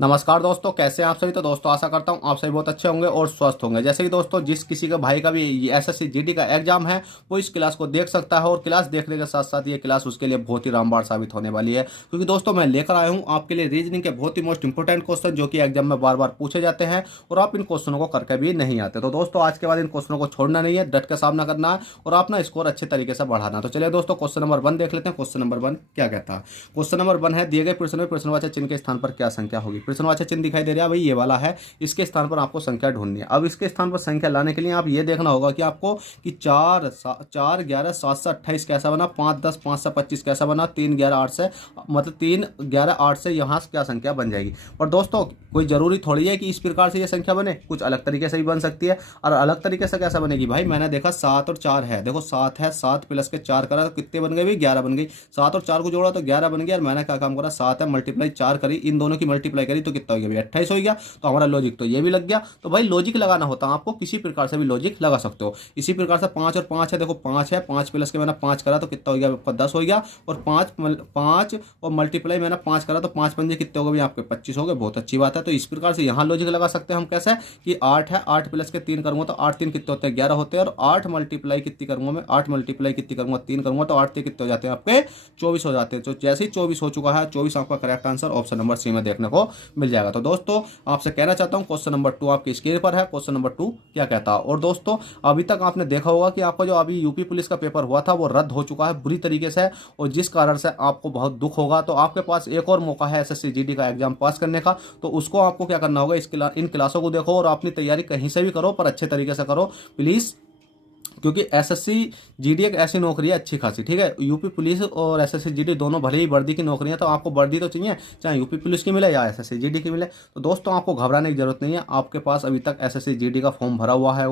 नमस्कार दोस्तों, कैसे हैं आप सभी। तो दोस्तों आशा करता हूं आप सभी बहुत अच्छे होंगे और स्वस्थ होंगे। जैसे कि दोस्तों जिस किसी का भाई का भी एसएससी जीडी का एग्जाम है वो इस क्लास को देख सकता है और क्लास देखने के साथ साथ ये क्लास उसके लिए बहुत ही रामबाण साबित होने वाली है, क्योंकि दोस्तों मैं लेकर आया हूं आपके लिए रीजनिंग के बहुत ही मोस्ट इंपोर्टेंट क्वेश्चन जो कि एग्जाम में बार बार पूछे जाते हैं और आप इन क्वेश्चनों को करके भी नहीं आते। तो दोस्तों आज के बाद इन क्वेश्चनों को छोड़ना नहीं है, डट का सामना करना है और अपना स्कोर अच्छे तरीके से बढ़ाना। तो चलिए दोस्तों क्वेश्चन नंबर 1 देख लेते हैं। क्वेश्चन नंबर 1 क्या कहता है। क्वेश्चन नंबर 1 है, दिए गए प्रश्न में प्रश्नवाचक चिन्ह के स्थान पर क्या संख्या होगी। प्रश्नवाचक चिन्ह दिखाई दे रहा है भाई, ये वाला है। इसके स्थान पर आपको संख्या ढूंढनी है। अब इसके स्थान पर संख्या लाने के लिए आप ये देखना होगा कि आपको कि 4 11 7 से 28 कैसा बना, 5 10 5 से 25 कैसा बना, 3 11 8 से मतलब 3 11 8 से यहाँ से क्या संख्या बन जाएगी। और दोस्तों कोई जरूरी थोड़ी है कि इस प्रकार से ये संख्या बने, कुछ अलग तरीके से भी बन सकती है। और अलग तरीके से कैसा बनेगी भाई, मैंने देखा 7 और 4 है। देखो 7 है, 7 प्लस के 4 करा तो कितने बन गए भाई, 11 बन गई। 7 और 4 को जोड़ा तो 11 बन गया। और मैंने क्या काम करा, 7 है मल्टीप्लाई 4 करी, इन दोनों की मल्टीप्लाई करी तो कितना हो गया भाई, 28 हो गया। तो हमारा लॉजिक तो ये भी लग गया। तो भाई लॉजिक लगाना होता है आपको, किसी प्रकार से भी लॉजिक लगा सकते हो। इसी प्रकार से 5 और 5 है। देखो 5 है, 5 प्लस के मैंने 5 करा तो कितना हो गया आपका, 10 हो गया। और 5 और मल्टीप्लाई मैंने 5 करा तो 5 पंजे कितने हो गए आपके, 25 हो गए। बहुत अच्छी बात है। तो इस प्रकार से यहाँ लॉजिक लगा सकते हैं हम। कैसे कि 8 है, 8 प्लस के 3 करूंगा तो 8 3 कितने होते हैं, 11 होते हैं। और 8 मल्टीप्लाई कितनी करूंगा मैं, 8 मल्टीप्लाई कितनी करूंगा, 3 करूंगा तो 8 कितने हो जाते हैं आपके, 24 हो जाते हैं। तो जैसे ही 24 हो चुका है, 24 आपका correct answer option number C में देखने को मिल जाएगा। तो दोस्तों आपसे कहना चाहता हूं क्वेश्चन नंबर 2 आपके स्क्रीन पर है। क्वेश्चन नंबर 2 क्या कहता है। और दोस्तों अभी तक आपने देखा होगा कि आपका जो अभी यूपी पुलिस का पेपर हुआ था वो रद्द हो चुका है बुरी तरीके से, और जिस कारण से आपको बहुत दुख होगा। तो आपके पास एक और मौका है एसएससी जीडी का एग्जाम पास करने का। तो उसको आपको क्या करना होगा, इन क्लासों को देखो और अपनी तैयारी कहीं से भी करो पर अच्छे तरीके से करो प्लीज, क्योंकि एसएससी जीडी एक ऐसी नौकरी है अच्छी खासी, ठीक है। यूपी पुलिस और एसएससी जीडी दोनों भले ही वर्दी की नौकरी है, तो आपको वर्दी तो चाहिए, चाहे यूपी पुलिस की मिले या एसएससी जीडी की मिले। तो दोस्तों आपको घबराने की जरूरत नहीं है। आपके पास अभी तक एसएससी जीडी का फॉर्म भरा हुआ है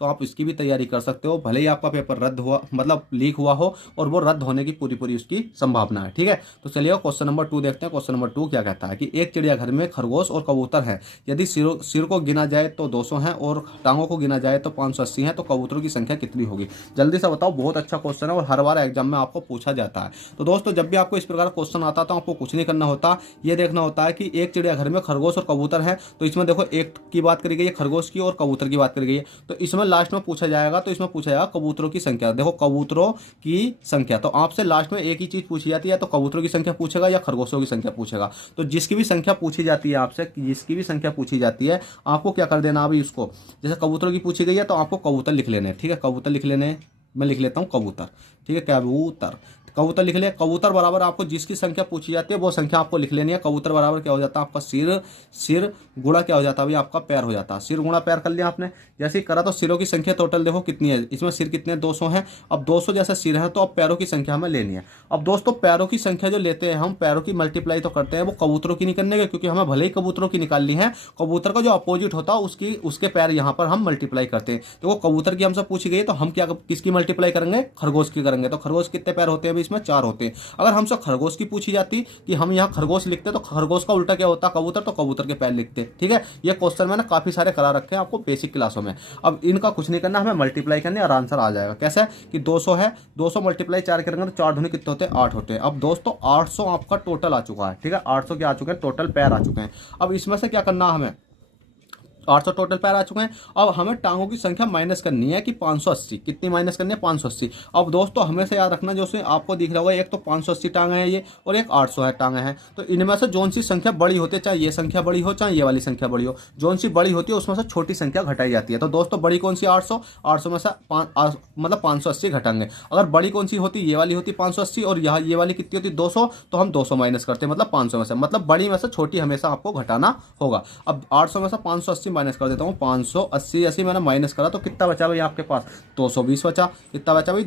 तो आप इसकी भी तैयारी कर सकते हो। भले ही आपका पेपर रद्द हुआ, मतलब लीक हुआ हो, और वो रद्द होने की पूरी उसकी संभावना है, ठीक है। तो चलिए क्वेश्चन नंबर 2 देखते हैं। क्वेश्चन नंबर 2 क्या कहता है कि एक चिड़ियाघर में खरगोश और कबूतर है। यदि सिर को गिना जाए तो 200 है और टांगों को गिना जाए तो 580 है, तो कबूतरों की संख्या कितनी होगी। जल्दी से बताओ। बहुत अच्छा क्वेश्चन है और हर बार एग्जाम में आपको पूछा जाता है। तो दोस्तों जब भी आपको इस प्रकार क्वेश्चन आता है तो आपको कुछ नहीं करना होता, ये देखना होता है कि एक चिड़ियाघर में खरगोश और कबूतर है। तो इसमें देखो एक की बात करी गई है, खरगोश की, और कबूतर की बात करी गई है। तो इसमें लास्ट में पूछा जाएगा, तो इसमें पूछा जाएगा कबूतरों की संख्या। देखो कबूतरों की संख्या, तो आपसे लास्ट में एक ही चीज पूछी जाती है, तो कबूतरों की संख्या पूछेगा या खरगोशों की संख्या पूछेगा। तो जिसकी भी संख्या पूछी जाती है आपसे, जिसकी भी संख्या पूछी जाती है, आपको क्या कर देना अभी उसको, जैसे कबूतरों की पूछी गई है तो आपको कबूतर लिख लेने, ठीक है। कबूतर लिख लेने, मैं लिख लेता हूँ कबूतर, ठीक है। कबूतर, कबूतर लिख लिया। कबूतर बराबर आपको जिसकी संख्या पूछी जाती है वो संख्या आपको लिख लेनी है। कबूतर बराबर क्या हो जाता है आपका, सिर गुणा क्या हो जाता है भाई, आपका पैर हो जाता है। सिर गुणा पैर कर लिया आपने। जैसे ही करा तो सिरों की संख्या टोटल देखो कितनी है, इसमें सिर कितने, 200 हैं। अब 200 जैसे सिर है तो अब पैरों की संख्या हमें लेनी है। अब दोस्तों पैरों की संख्या जो लेते हैं हम, पैरों की मल्टीप्लाई तो करते हैं, वो कबूतरों की नहीं करने के, क्योंकि हमें भले ही कबूतरों की निकालनी है, कबूतर का जो अपोजिट होता है उसके पैर यहाँ पर हम मल्टीप्लाई करते हैं। तो कबूतर की हमसे पूछी गई है तो हम क्या किसकी मल्टीप्लाई करेंगे, खरगोश की करेंगे। तो खरगोश कितने पैर होते हैं, इसमें 4 होते हैं। अगर हमसे खरगोश की पूछी जाती कि हम यहाँ खरगोश लिखते तो खरगोश का उल्टा क्या होता कबूतर, तो कबूतर के पैर लिखते, ठीक है। ये क्वेश्चन मैंने काफी सारे करा रखे हैं आपको बेसिक क्लासों में। अब इनका कुछ नहीं करना, हमें मल्टीप्लाई करनी और आंसर आ जाएगा। कैसे कि 200 है, 200 मल्टीप्लाई 4 करेंगे तो 4 दूनी कितने होते हैं, 8 होते हैं। अब दोस्तों 800 आपका टोटल आ चुका है, ठीक है। 800 क्या आ चुके हैं, टोटल पैर आ चुके हैं। अब इसमें से क्या करना हमें, 800 टोटल पैर आ चुके हैं। अब हमें टांगों की संख्या माइनस करनी है कि 580, कितनी माइनस करनी है, 580। अब दोस्तों हमेशा याद रखना, जो आपको दिख रहा होगा एक तो 580 टांगे हैं ये, और एक 800 है टांगे हैं। तो इनमें से जोन सी संख्या बड़ी होती है, चाहे ये संख्या बड़ी हो चाहे ये वाली संख्या बड़ी हो, जोन सी बड़ी होती है उसमें से छोटी संख्या घटाई जाती है। तो दोस्तों बड़ी कौन सी, 800, 800 में से मतलब 580 घटाएंगे। अगर बड़ी कौन सी होती, ये वाली होती 580, और यहाँ ये वाली कितनी होती 200, तो हम 200 माइनस करते हैं, मतलब 500 में से, मतलब बड़ी में से छोटी हमेशा आपको घटाना होगा। अब 800 में से 580 माइनस कर देता हूँ, 580 ऐसे मैंने माइनस करा तो कितना बचा भाई आपके पास, 220 बचा। कितना बचा भाई,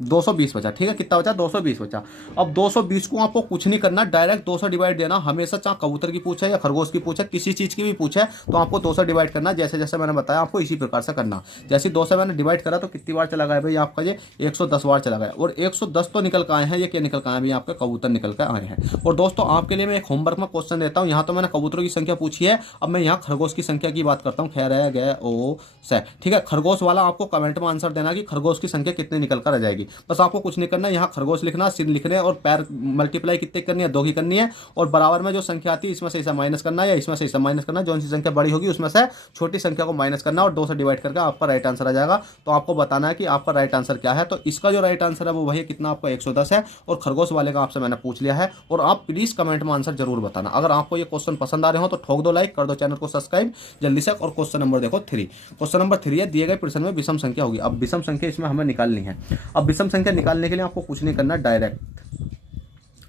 220 बचा, ठीक है। कितना बचा, 220 बचा। अब 220 को आपको कुछ नहीं करना, डायरेक्ट 200 डिवाइड देना। हमेशा चाहे कबूतर की पूछे या खरगोश की पूछे, किसी चीज की भी पूछे, तो आपको 200 डिवाइड करना। जैसे जैसे मैंने बताया आपको इसी प्रकार से करना। जैसे 2 से मैंने डिवाइड करा तो कितनी बार चला गया भाई आपका, ये 110 बार चला गया। और 110 तो निकल कर आए हैं, ये क्या निकल कर आए हैं, आपके कबूतर निकल कर आए हैं। और दोस्तों आपके लिए मैं एक होमवर्क में क्वेश्चन देता हूँ। यहाँ तो मैंने कबूतरों की संख्या पूछी है, अब मैं यहाँ खरगोश की संख्या की बात करता हूँ। खैर है गए ओ से, ठीक है। खरगोश वाला आपको कमेंट में आंसर देना कि खरगोश की संख्या कितनी निकल कर आ जाएगी। होगी। बस आपको कुछ नहीं करना है, यहाँ खरगोश लिखना, सिर लिखने और पैर मल्टीप्लाई कितने करनी है, 2 की करनी है। और बराबर में जो संख्या आती है इसमें से इसे माइनस करना है या इसमें से इसे माइनस करना है। जो सी संख्या बड़ी होगी उसमें से छोटी संख्या को माइनस करना है और 2 से डिवाइड करके आपका राइट आंसर आ जाएगा। तो आपको बताना है कि आपका राइट आंसर क्या है। तो इसका जो राइट आंसर है वो वही कितना, आपका 110 है। और खरगोश वाले का आपसे मैंने पूछ लिया है। और आप प्लीज़ कमेंट में आंसर जरूर बताना। अगर आपको ये क्वेश्चन पसंद आ रहे हो तो ठोक दो लाइक, कर दो चैनल को सब्सक्राइब जल्दी से। और क्वेश्चन नंबर देखो 3। क्वेश्चन नंबर 3 है, दिए गए प्रश्न में विषम संख्या होगी। अब विषम संख्या इसमें हमें निकालनी है। अब विषम संख्या निकालने के लिए आपको कुछ नहीं करना, डायरेक्ट।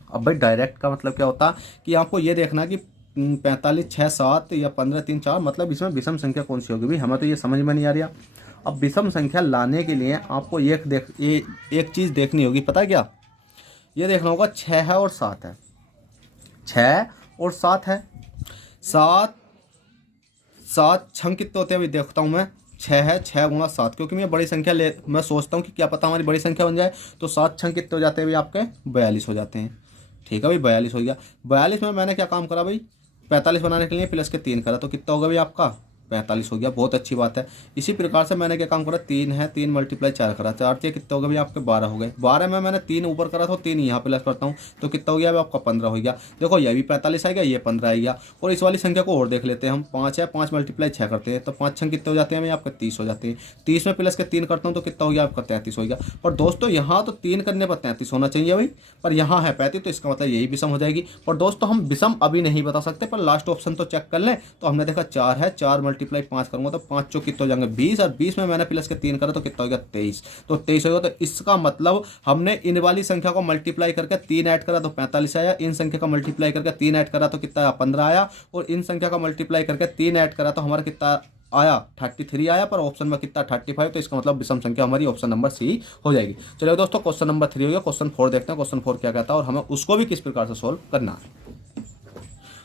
अब भाई डायरेक्ट का मतलब क्या होता है कि आपको ये देखना कि 45, 6, 7 या 15, 3, 4, मतलब इसमें विषम संख्या कौन सी होगी। भाई हमें तो ये समझ में नहीं आ रहा। अब विषम संख्या लाने के लिए आपको एक चीज़ देखनी होगी, पता है क्या? ये देखना होगा 6 है और 7 है, 6 और 7 है। 7 छंग कितने होते हैं अभी देखता हूँ मैं। 6 है, 6 गुणा 7, क्योंकि मैं बड़ी संख्या मैं सोचता हूँ कि क्या पता हमारी बड़ी संख्या बन जाए। तो 7 छंग कितने हो जाते हैं भाई आपके? 42 हो जाते हैं। ठीक है भाई, 42 हो गया। 42 में मैंने क्या काम करा भाई? 45 बनाने के लिए प्लस के 3 करा, तो कितना होगा भाई आपका? 45 हो गया। बहुत अच्छी बात है। इसी प्रकार से मैंने क्या काम करा? 3 है, 3 मल्टीप्लाई 4 करा, 4 से कितना हो गया भाई आपके? 12 हो गए। 12 में मैंने 3 ऊपर करा था, 3 यहाँ प्लस करता हूँ तो कितना हो गया भाई आपका? 15 हो गया। देखो ये भी 45 आएगा, ये 15 आएगा। और इस वाली संख्या को और देख लेते हैं हम। 5 है, 5 मल्टीप्लाई 6 करते हैं तो 5 छंग कितने हो जाते हैं भाई आपके? 30 हो जाते हैं। 30 में प्लस के 3 करता हूँ तो कितना हो गया आपका? 33 हो गया। पर दोस्तों यहाँ तो 3 करने पर 33 होना चाहिए भाई, पर यहाँ है 35, तो इसका मतलब यही विषम हो जाएगी। पर दोस्तों हम विषम अभी नहीं बता सकते, पर लास्ट ऑप्शन तो चेक कर लें। तो हमने देखा 4 है, 4 मल्टीप्लाई 5 करूँगा तो 5 चौक कितने हो जाएंगे? 20। और 20 में मैंने प्लस के 3 करा तो कितना हो गया? 23। तो 23 होगा। तो इसका मतलब हमने इन वाली संख्या को मल्टीप्लाई करके 3 ऐड करा तो 45 आया। इन संख्या का मल्टीप्लाई करके 3 ऐड करा तो कितना आया? 15 आया। और इन संख्या का मल्टीप्लाई करके 3 ऐड करा तो हमारा कितना आया? 33 आया। पर ऑप्शन में कितना? 35। तो इसका मतलब विषम संख्या हमारी ऑप्शन नंबर सी हो जाएगी। चलिए दोस्तों, क्वेश्चन नंबर 3 हो गया। क्वेश्चन 4 देखते हैं। क्वेश्चन 4 क्या कहता है और हमें उसको भी किस प्रकार से सोल्व करना है।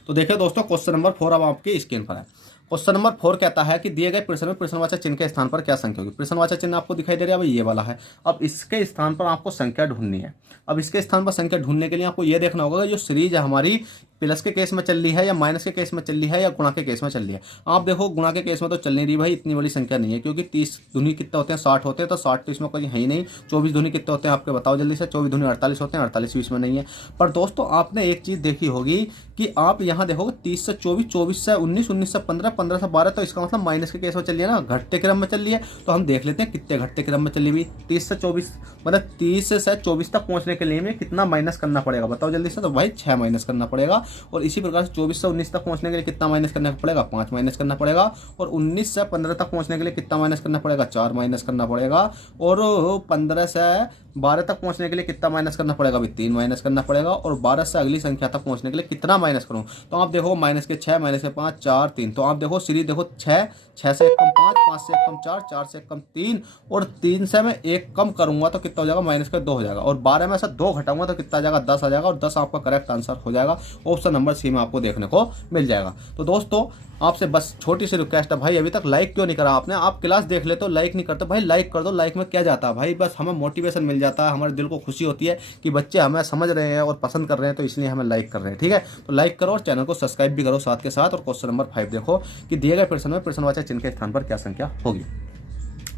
तो देखिए दोस्तों, क्वेश्चन नंबर 4 अब आपकी स्क्रीन पर है। क्वेश्चन नंबर 4 कहता है कि दिए गए प्रश्न में प्रश्नवाचक चिन्ह के स्थान पर क्या संख्या होगी। प्रश्नवाचक चिन्ह आपको दिखाई दे रहा है भाई, ये वाला है। अब इसके स्थान पर आपको संख्या ढूंढनी है। अब इसके स्थान पर संख्या ढूंढने के लिए आपको ये देखना होगा जो सीरीज है हमारी प्लस के केस में चल रही है या माइनस के केस में चल रही है या गुणा के केस में चल रही है। आप देखो गुणा के केस में तो चल नहीं रही भाई, इतनी बड़ी संख्या नहीं है, क्योंकि 30 दूनी कितने होते हैं? 60 होते हैं। तो 60 तो इसमें कोई है ही नहीं। 24 दूनी कितने होते हैं आपके बताओ जल्दी से? 24 दूनी 48 होते हैं, 48 भी इसमें नहीं है। पर दोस्तों आपने एक चीज़ देखी होगी कि आप यहाँ देखोगे 30 से 24, 24 से 19, 19 से 15, 15 से 12, तो इसका मतलब माइनस के केस में चल रही है ना, घटते क्रम में चल रही है। तो हम देख लेते हैं कितने घटते क्रम में चली हुई। 30 से 24 मतलब 30 से 24 तक पहुँचने के लिए हमें कितना माइनस करना पड़ेगा बताओ जल्दी से? तो भाई 6 माइनस करना पड़ेगा। और इसी प्रकार 24 से 19 तक पहुंचने के लिए कितना माइनस करना पड़ेगा? 5 माइनस करना पड़ेगा। और 19 से 15 तक पहुंचने के लिए कितना माइनस करना पड़ेगा? 4 माइनस करना पड़ेगा। और 15 से 12 तक पहुंचने के लिए कितना माइनस करना पड़ेगा? अभी 3 माइनस करना पड़ेगा। और 12 से अगली संख्या तक पहुंचने के लिए कितना माइनस करूं? तो आप देखो माइनस के 6, माइनस के 5, 4, 3। तो आप देखो सीरीज देखो 6, 6 से 1 कम 5, 5 से 1 कम 4, 4 से 1 कम 3, और 3 से मैं 1 कम करूंगा तो कितना हो जाएगा? माइनस का 2 हो जाएगा। और 12 में से 2 घटाऊंगा तो कितना आ जाएगा? 10 आ जाएगा। और 10 आपका करेक्ट आंसर हो जाएगा। ऑप्शन नंबर सी में आपको देखने को मिल जाएगा। तो दोस्तों आपसे बस छोटी सी रिक्वेस्ट है भाई, अभी तक लाइक क्यों नहीं करा आपने? आप क्लास देख लेते हो लाइक नहीं करते भाई, लाइक कर दो। लाइक में क्या जाता है भाई? बस हमें मोटिवेशन मिल जाता है, हमारे दिल को खुशी होती है कि बच्चे हमें समझ रहे हैं और पसंद कर रहे हैं, तो इसलिए हमें लाइक कर रहे हैं। ठीक है, तो लाइक करो और चैनल को सब्सक्राइब भी करो साथ के साथ। और क्वेश्चन नंबर 5 देखो कि दिए गए प्रश्न में प्रश्नवाचक चिन्ह के स्थान पर क्या संख्या होगी।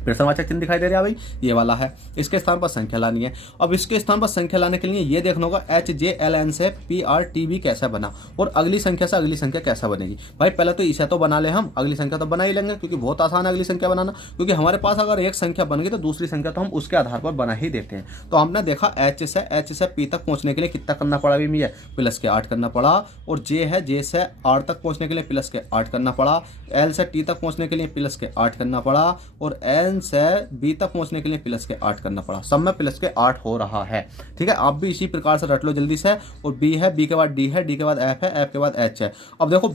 प्रश्नवाचक चिन्ह दिखाई दे रहा है भाई, ये वाला है। इसके स्थान पर संख्या लानी है। अब इसके स्थान पर संख्या लाने के लिए ये देखना होगा HJLN से PRTB कैसा बना और अगली संख्या से अगली संख्या कैसा बनेगी। भाई पहले तो इसे तो बना ले, हम अगली संख्या तो बना ही लेंगे क्योंकि बहुत आसान है अगली संख्या बनाना। क्योंकि हमारे पास अगर एक संख्या बन गई तो दूसरी संख्या तो हम उसके आधार पर बना ही देते हैं। तो हमने देखा H से P तक पहुंचने के लिए कितना करना पड़ा? भी मुझे प्लस के 8 करना पड़ा। और J है, J से R तक पहुंचने के लिए प्लस के 8 करना पड़ा। L से T तक पहुंचने के लिए प्लस के 8 करना पड़ा। और N से B तक पहुंचने के लिए प्लस के 8 करना पड़ा। सब में प्लस के 8 हो रहा है। ठीक है, आप भी इसी प्रकार से रट लो जल्दी से। और B है, B के बाद D है, D के बाद F है, F के बाद H है। अब देखो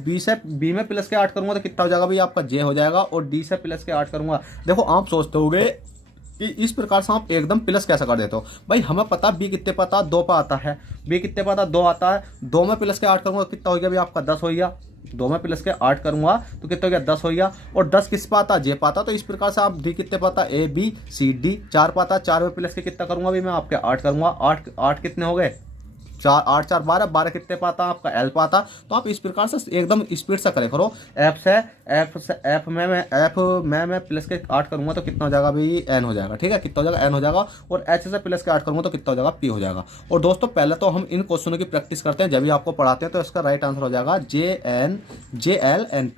B में प्लस के 8 करूंगा तो कितना हो जाएगा भाई आपका? J हो जाएगा। और D से प्लस के 8 करूंगा। देखो आप सोचते होगे कि इस प्रकार से आप एकदम प्लस कैसा कर देते हो? भाई हमें पता B कितने पता? 2 पर आता है। B कितने पता? 2 आता है। 2 में प्लस के 8 करूंगा तो कितना हो गया भाई आपका? 10 हो गया। 2 में प्लस के 8 करूंगा तो कितना हो गया? 10 हो गया। और 10 किस पाता? J पाता। तो इस प्रकार से आप D कितने पाता? A B C D 4 पाता। 4 में प्लस के कितना करूंगा भाई मैं आपके? 8 करूंगा। 8 कितने हो गए? 4 8 4 12 12 कितने पाता आपका एल पाता। तो आप इस प्रकार से एकदम स्पीड से करे करो। एफ में मैं प्लस के 8 करूंगा तो कितना हो जाएगा भाई, एन हो जाएगा। ठीक है, कितना हो जाएगा, एन हो जाएगा। और एच से प्लस के 8 करूंगा तो कितना हो जाएगा, पी हो जाएगा। और दोस्तों पहले तो हम इन क्वेश्चनों की प्रैक्टिस करते हैं, जब भी आपको पढ़ाते हैं। तो इसका राइट आंसर हो जाएगा J L N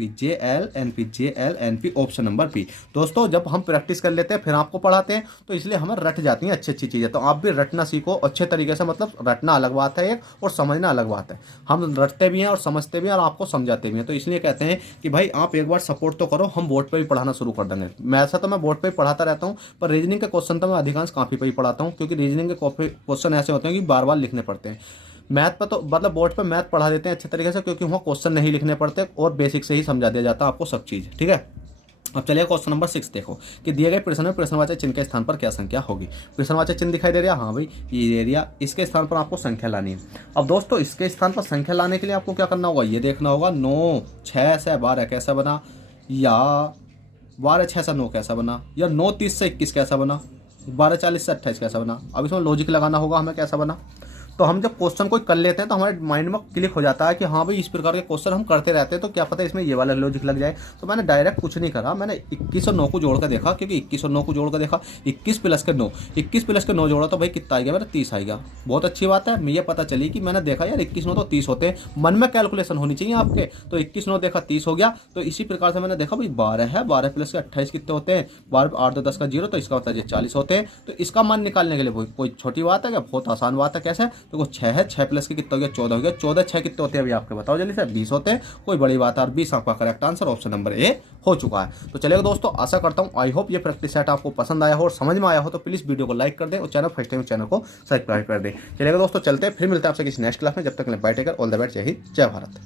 P, option number P. दोस्तों जब हम प्रैक्टिस कर लेते हैं फिर आपको पढ़ाते हैं, तो इसलिए हमें रट जाती हैं अच्छी अच्छी चीज़ें। तो आप भी रटना सीखो अच्छे तरीके से। मतलब रटना अलग बात है एक, और समझना अलग बात है। हम रटते भी हैं और समझते भी हैं और आपको समझाते भी हैं। तो इसलिए कहते हैं कि भाई आप एक बार सपोर्ट तो करो, हम बोर्ड पे भी पढ़ाना शुरू कर देंगे। वैसा तो मैं बोर्ड पे ही पढ़ाता रहता हूँ, पर रीजनिंग के क्वेश्चन तो मैं अधिकांश कॉपी पे ही पढ़ाता हूँ, क्योंकि रीजनिंग के क्वेश्चन ऐसे होते हैं कि बार बार लिखने पड़ते हैं। मैथ पर तो मतलब बोर्ड पे मैथ पढ़ा देते हैं अच्छे तरीके से, क्योंकि वहाँ क्वेश्चन नहीं लिखने पड़ते और बेसिक से ही समझा दिया जाता है आपको सब चीज़। ठीक है, अब चलिए क्वेश्चन नंबर 6 देखो कि दिए गए प्रश्न में प्रश्नवाचक चिन्ह के स्थान पर क्या संख्या होगी। प्रश्नवाचक चिन्ह दिखाई दे रहा है, हाँ भाई ये दे दिया। इसके स्थान पर आपको संख्या लानी है। अब दोस्तों इसके स्थान पर संख्या लाने के लिए आपको क्या करना होगा, ये देखना होगा 9 6 से 12 कैसा बना, या 12 6 से 9 कैसा बना, या 9 30 से 21 कैसा बना, 12 40 से 28 कैसा बना। अब इसमें लॉजिक लगाना होगा हमें कैसा बना। तो हम जब क्वेश्चन कोई कर लेते हैं तो हमारे माइंड में क्लिक हो जाता है कि हाँ भाई इस प्रकार के क्वेश्चन हम करते रहते हैं, तो क्या पता इसमें ये वाला लॉजिक लग जाए। तो मैंने डायरेक्ट कुछ नहीं करा, मैंने 21 और 9 को जोड़ कर देखा, क्योंकि 21 और 9 को जोड़ कर देखा, 21 प्लस के 9 जोड़ा तो भाई कितना आएगा मेरा, 30 आएगा। बहुत अच्छी बात है, मुझे पता चली कि मैंने देखा यार 21 9 तो 30 होते हैं। मन में कैलकुलेशन होनी चाहिए आपके। तो 21 9 देखा 30 हो गया। तो इसी प्रकार से मैंने देखा भाई 12 है, 12 प्लस के 28 कितने होते हैं, 12 8 2 10 का 0, तो इसका मतलब ये 40 होते हैं। तो इसका मान निकालने के लिए कोई छोटी बात है क्या, बहुत आसान बात है। कैसे, तो 6 है, 6 प्लस के कितना हो गया, 14 हो गया। 14 6 कितने होते हैं अभी आपके बताओ जल्दी से, 20 होते हैं। कोई बड़ी बात है, और 20 आपका correct answer option number A हो चुका है। तो चलिए दोस्तों आशा करता हूं आई होप ये प्रैक्टिस सेट आपको पसंद आया हो और समझ में आया हो। तो प्लीज वीडियो को लाइक कर दें और चैनल फर्स्ट टाइम चैनल को सब्सक्राइब कर दें। चलिए दोस्तों चलते हैं, फिर मिलते हैं आपसे किसी नेक्स्ट क्लास में। जब तक bye take care, all the best, जय हिंद जय भारत।